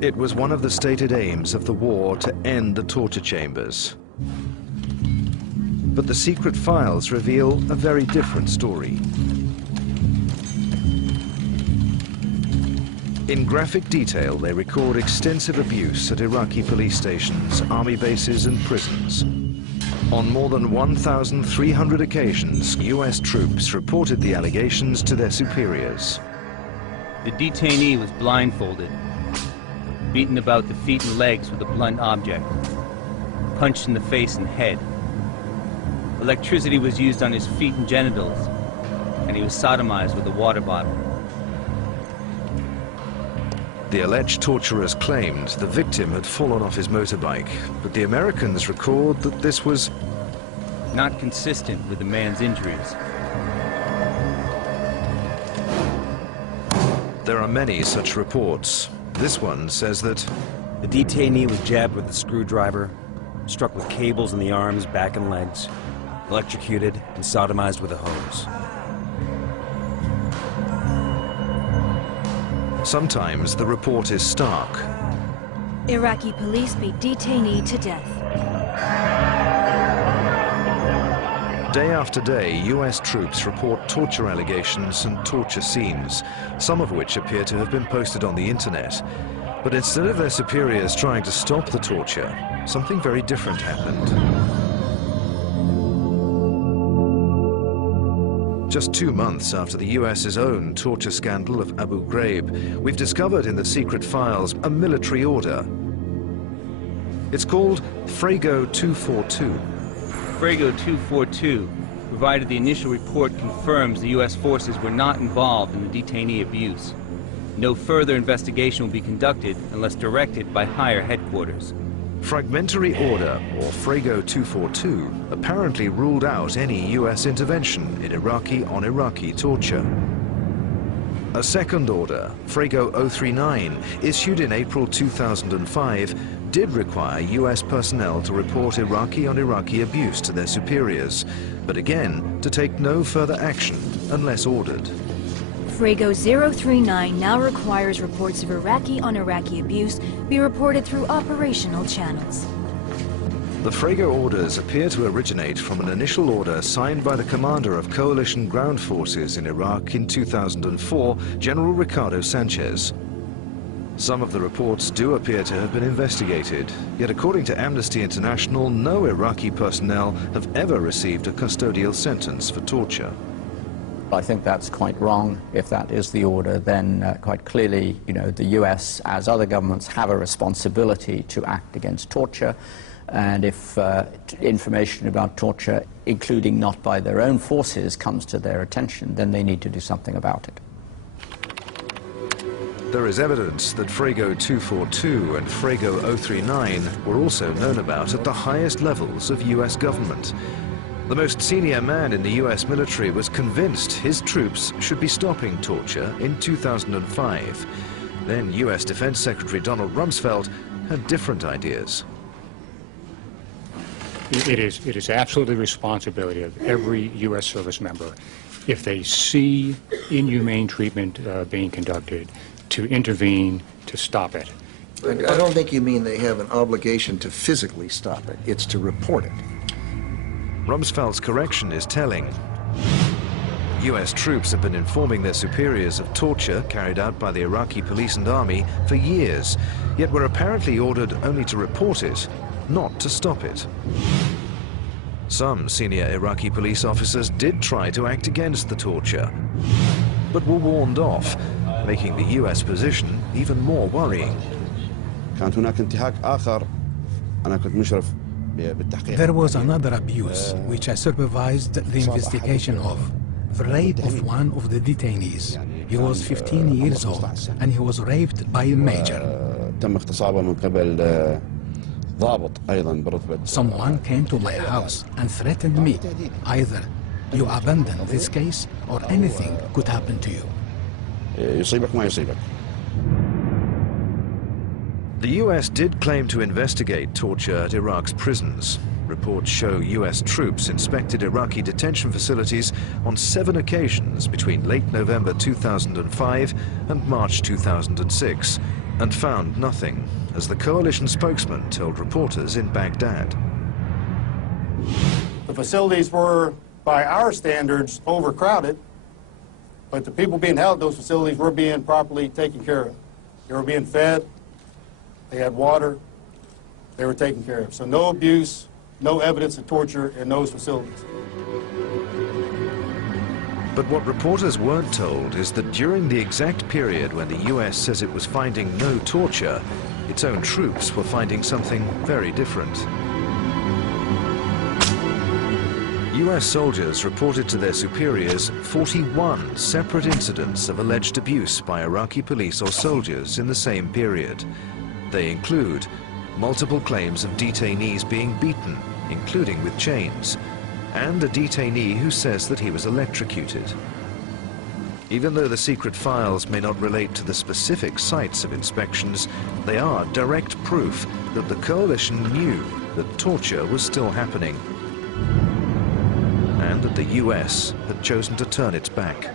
It was one of the stated aims of the war to end the torture chambers. But the secret files reveal a very different story. In graphic detail, they record extensive abuse at Iraqi police stations, army bases and prisons. On more than 1,300 occasions, US troops reported the allegations to their superiors. The detainee was blindfolded, beaten about the feet and legs with a blunt object, punched in the face and head. Electricity was used on his feet and genitals, and he was sodomized with a water bottle. The alleged torturers claimed the victim had fallen off his motorbike, but the Americans record that this was not consistent with the man's injuries. There are many such reports. This one says that the detainee was jabbed with a screwdriver, struck with cables in the arms, back and legs, electrocuted, and sodomized with a hose. Sometimes the report is stark. Iraqi police beat detainee to death. Day after day, US troops report torture allegations and torture scenes, some of which appear to have been posted on the internet. But instead of their superiors trying to stop the torture, something very different happened. Just 2 months after the US's own torture scandal of Abu Ghraib, we've discovered in the secret files a military order. It's called Frago 242. Frago 242, provided the initial report confirms the U.S. forces were not involved in the detainee abuse. No further investigation will be conducted unless directed by higher headquarters. Fragmentary Order, or Frago 242, apparently ruled out any US intervention in Iraqi-on-Iraqi torture. A second order, Frago 039, issued in April 2005, did require US personnel to report Iraqi-on-Iraqi abuse to their superiors, but again, to take no further action unless ordered. Frago 039 now requires reports of Iraqi-on-Iraqi abuse be reported through operational channels. The Frago orders appear to originate from an initial order signed by the commander of coalition ground forces in Iraq in 2004, General Ricardo Sanchez. Some of the reports do appear to have been investigated, yet according to Amnesty International, no Iraqi personnel have ever received a custodial sentence for torture. I think that's quite wrong. If that is the order, then quite clearly, the US, as other governments, have a responsibility to act against torture. And if information about torture, including not by their own forces, comes to their attention, then they need to do something about it. There is evidence that Frago 242 and Frago 039 were also known about at the highest levels of US government. The most senior man in the US military was convinced his troops should be stopping torture in 2005. Then US Defense Secretary Donald Rumsfeld had different ideas. It is absolutely the responsibility of every U.S. service member, if they see inhumane treatment being conducted, to intervene, to stop it. I don't think you mean they have an obligation to physically stop it. It's to report it. Rumsfeld's correction is telling. US troops have been informing their superiors of torture carried out by the Iraqi police and army for years, yet were apparently ordered only to report it, not to stop it. Some senior Iraqi police officers did try to act against the torture, but were warned off, making the US position even more worrying. There was another abuse, which I supervised the investigation of. The rape of one of the detainees. He was 15 years old, and he was raped by a major. Someone came to my house and threatened me. Either you abandon this case, or anything could happen to you. The US did claim to investigate torture at Iraq's prisons, Reports show US troops inspected Iraqi detention facilities on 7 occasions between late November 2005 and March 2006, and found nothing, as the coalition spokesman told reporters in Baghdad. The facilities were, by our standards, overcrowded, but the people being held at those facilities were being properly taken care of. They were being fed, they had water, they were taken care of. So no abuse, no evidence of torture in those facilities. But what reporters weren't told is that during the exact period when the US says it was finding no torture, its own troops were finding something very different. US soldiers reported to their superiors 41 separate incidents of alleged abuse by Iraqi police or soldiers in the same period. They include multiple claims of detainees being beaten, including with chains, and a detainee who says that he was electrocuted. Even though the secret files may not relate to the specific sites of inspections, they are direct proof that the coalition knew that torture was still happening, and that the US had chosen to turn its back.